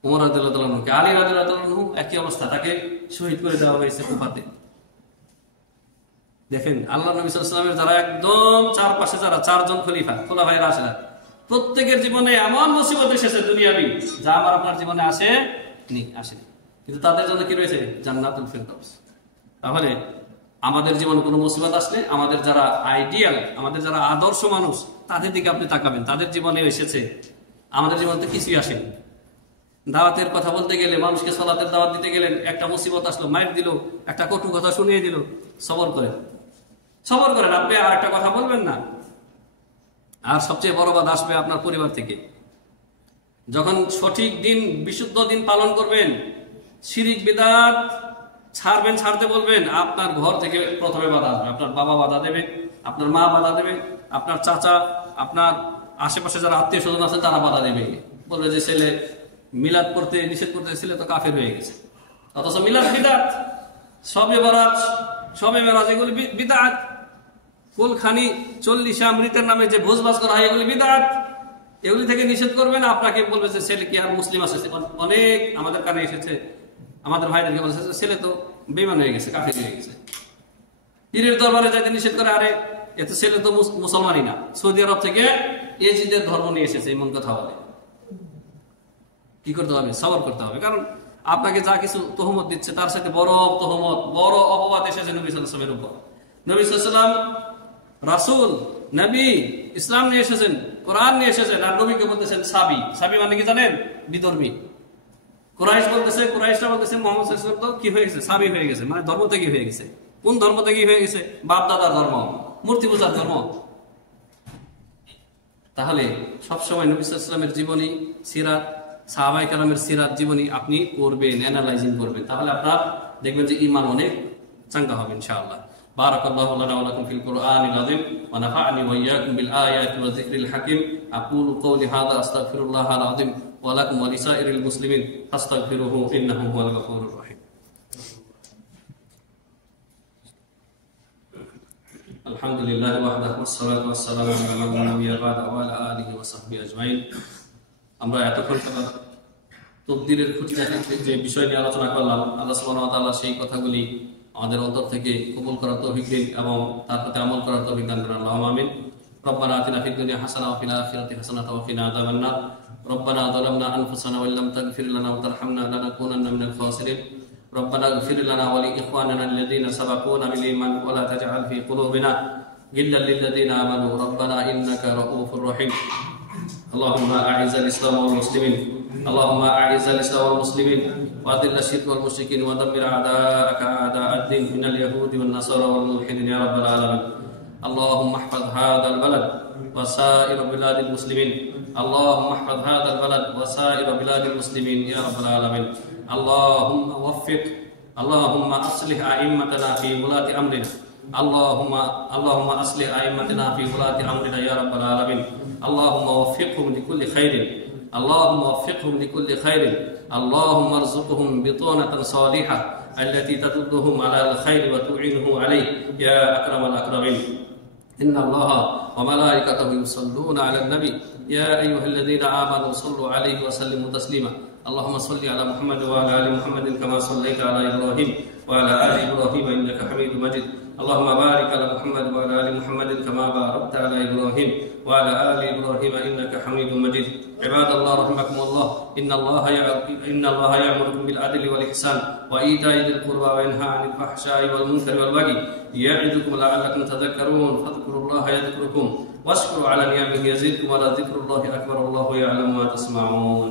উমর রাদিয়াল্লাহু তাআলাকে। আলী রাদিয়াল্লাহু তাআলা একই অবস্থা, তাকে শহীদ করে দেওয়া হয়েছে কুফাতে। দেখেন আল্লাহ নবী সাল্লাল্লাহু আলাইহি ওয়াসাল্লামের যারা একদম চারপাশে, যারা চারজন খলিফায়ে রাশিদ, প্রত্যেকের জীবনে এমন মুসিবত এসেছে দুনিয়াবি, যা আমার আপনার জীবনে আসেনি, কিন্তু তাদের জন্য কি রয়েছে? জান্নাতুল ফিরদাউস। তাহলে আমাদের জীবনে কোনো মুসিবত আসলে আমাদের যারা আইডিয়াল, আমাদের যারা আদর্শ মানুষ, তাদের দিকে আপনি তাকাবেন। তাদের জীবনে এসেছে, আমাদের জীবনে তো কিছুই আসেনি। দাওয়াতের কথা বলতে গেলে, মানুষকে সালাতের দাওয়াত দিতে গেলেন, একটা মুসিবত আসলো, মাইর দিল, একটা কটু কথা শুনিয়ে দিল, সবর করেন, সবর করেন। আপনি আর একটা কথা বলবেন না, আর সবচেয়ে বড় বাধা আসবে আপনার পরিবার থেকে। যখন সঠিক দিন, বিশুদ্ধ দিন পালন করবেন, শিরিক বিদআত ছাড়বেন, ছাড়তে বলবেন, আপনার ঘর থেকে প্রথমে বাধা আসবে। আপনার বাবা বাধা দেবে, আপনার মা বাধা দেবে, আপনার চাচা, আপনার আশেপাশে যারা আত্মীয় স্বজন আছে তারা বাধা দেবে, বলবে যে ছেলে মিলাদ করতে নিষেধ করতে, ছেলে তো কাফের হয়ে গেছে। অথচ মিলাদ বিদআত, শবে বরাত, শবে মেরাজ এগুলি বিদআত। ফুলখানি 40 মৃতের নামে যে ভোজভাজ করা হয় এগুলি বিদআত। এগুলি থেকে নিষেধ করবেন। আপনাকে বলবে যে ছেলে কি আর মুসলিম আছে? অনেক আমাদের কানে এসেছে, আমাদের ভাইদেরকে বলেছে ছেলে তো বেঈমান হয়ে গেছে, কাফের হয়ে গেছে। পীরের দরবারে যাইতে নিষেধ করে, আরে এত ছেলে তো মুসলমানই না, সৌদি আরব থেকে এজিদের ধর্ম নিয়ে এসেছে, এমন কথা বলে। কি করতে হবে? সবর করতে হবে। কারণ আপনাকে যা কিছু তহমত দিচ্ছে তার সাথে বড় তহমত, বড় অপবাদ এসেছে নবী সাল্লাল্লাহু আলাইহি ওয়াসাল্লামের উপর। নবী সাল্লাল্লাহু আলাইহি ওয়াসাল্লাম রাসূল, নবী, ইসলাম নিয়ে এসেছেন, কোরআন নিয়ে এসেছেন, আর নবীকে বলতেছেন সাবি। সাবি মানে কি জানেন? বিধর্মী। কুরাইশ বলতেছে, কুরাইশরা বলতেছে মুহাম্মদ সাল্লাল্লাহু আলাইহি ওয়াসাল্লাম কি হয়ে গেছে? সাবি হয়ে গেছে, মানে ধর্ম থেকে হয়ে গেছে। কোন ধর্ম থেকে হয়ে গেছে? বাপ দাদার ধর্ম, মূর্তি পূজার ধর্ম। তাহলে সবসময় নবী সাল্লাল্লাহু আলাইহি ওয়াসাল্লামের জীবনী, সিরাত, সাহাবায়ে কেরামের সিরাত, জীবনী আপনি পড়বেন, অ্যানালাইজিং করবেন। তাহলে আপনার দেখবেন যে ঈমান অনেক চাঙ্গা হবে ইনশাআল্লাহ। বারাকাল্লাহু লানা ওয়া লাকুম ফিল কুরআনিল আযীম ওয়া নাফা'নি ওয়া ইয়্যাকুম বিল আয়াতি ওয়া যিকরিল হাকীম। আকুলু কওলি হাযা আস্তাগফিরুল্লাহাল আযীম ওয়া লাকুম ওয়া লিসাইরিল মুসলিমিন ফাস্তাগফিরুহু ইন্নাহু হুয়াল গফুরুর রহিম। আলহামদুলিল্লাহ ওয়াহদাহু ওয়াসসালাতু ওয়াসসালামু আলা মান লা নাবিয়্যা বা'দাহু ওয়া আলা আলিহি ওয়া সাহবিহি আজমাইন। আমরা এতক্ষণ তকদিরের খুঁটিনাটি যে বিষয় নিয়ে আলোচনা করলাম, আল্লাহ সুবহানাহু ওয়া তাআলা সেই কথাগুলি আমাদের অন্তর থেকে কবুল করার তৌফিক দিন এবং তার প্রতি আমল করার তৌফিক দান করেন। আল্লাহুম্মা আমিন। রব্বানা আতিনা ফিদ দুনিয়া হাসানাহ ওয়া ফিল আখিরাতি হাসানাহ ওয়া কিনা আযাবান নার। রব্বানা যালামনা আনফুসানা ওয়া ইল্লাম তাগফির লানা ওয়া তারহামনা লানাকুনান্না মিনাল খাসিরিন। রব্বানা ইগফির লানা ওয়া লি ইখওয়ানিনা আল্লাযীনা সাবাকুনা বিল ঈমান ওয়া লা তাজআল ফি কুলুবিনা গিল্লাল লিল লাযীনা আমানু রব্বানা ইন্নাকা রাউফুর রহিম। আল্লাহুম্মা আ'ইজ্জাল ইসলাম ওয়াল মুসলিমিন اللهم أعز الإسلام والمسلمين وأذل الشرك والمشركين ودمر أعداءك أعداء الدين من اليهود والنصارى والملحدين يا رب العالمين. اللهم احفظ هذا البلد وسائر بلاد المسلمين. اللهم احفظ هذا البلد وسائر بلاد المسلمين يا رب العالمين. اللهم وفق، اللهم أصلح أئمتنا في ولاة أمرنا. اللهم أصلح أئمتنا في ولاة أمرنا يا رب العالمين. اللهم وفقهم لكل خير، اللهم وفقهم لكل خير. اللهم ارزقهم بطانة صالحة التي تدلهم على الخير وتعينه عليه يا أكرم الأكرمين. إن الله وملائكته يصلون على النبي يا أيها الذين آمنوا صلوا عليه وسلموا تسليما. اللهم صل على محمد وعلى آل محمد كما صليت على إبراهيم وعلى آل إبراهيم إنك حميد مجيد. اللهم بارك على محمد وعلى آل محمد كما باركت على إبراهيم وعلى آل إبراهيم إنك حميد مجيد. عباد الله رحمكم الله، إن الله يأمركم بالعدل والإحسان وإيتاء ذي القربى وينهى عن الفحشاء والمنكر والبغي يعظكم لعلكم تذكرون. فاذكروا الله يذكركم واشكروا على نعمه يزدكم ولذكر الله أكبر والله يعلم ما تصنعون.